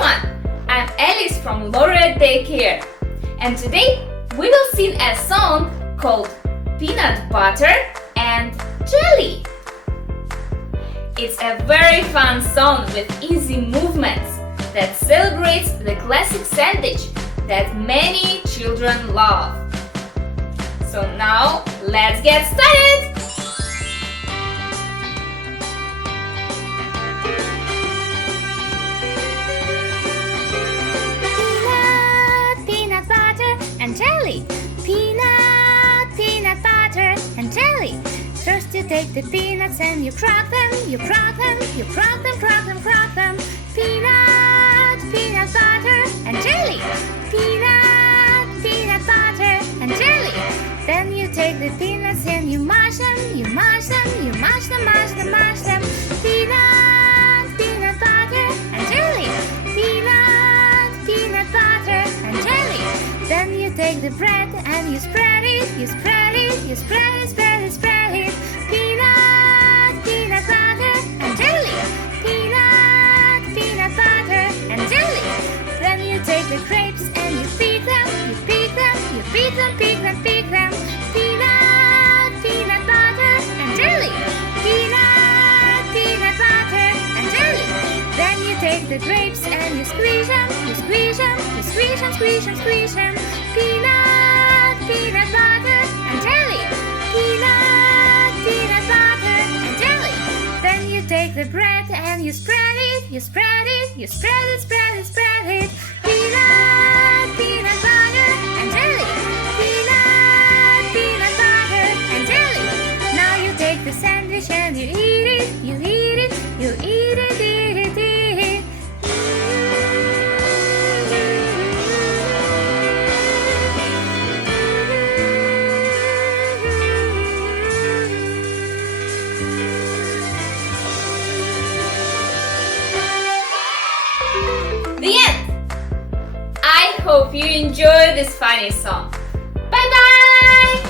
everyone! I'm Alice from Laureate Daycare, and today we will sing a song called Peanut Butter and Jelly. It's a very fun song with easy movements that celebrates the classic sandwich that many children love. So now let's get started! Peanut butter and jelly. Peanut butter and jelly. First you take the peanuts and you crack them, you crack them, you crack them, crack them, crack them. Peanut butter and jelly. Peanut butter and jelly. Then you take the peanuts and you mash them, you mash them, you mash them, mash them, mash them. Peanut butter and jelly. Peanut butter and jelly. Then you take the bread and you spread it, you spread it, you spread it, spread it, spread it. Peanut butter and jelly. Peanut butter and jelly. Then you take the grapes and you pick them, you pick them, you pick them, pick them, pick them. Peanut butter and jelly. Peanut butter and jelly. Then you take the grapes and you squeeze them, you squeeze them, you squeeze them, squeeze them, squeeze them. Peanut butter and jelly. Peanut butter and jelly. Then you take the bread and you spread it, you spread it, you spread it, spread it, spread it. Peanut butter and jelly. Peanut butter and jelly. Now you take the sandwich and you eat it, you eat it, you eat it, eat it, eat it. The end! I hope you enjoyed this funny song. Bye bye!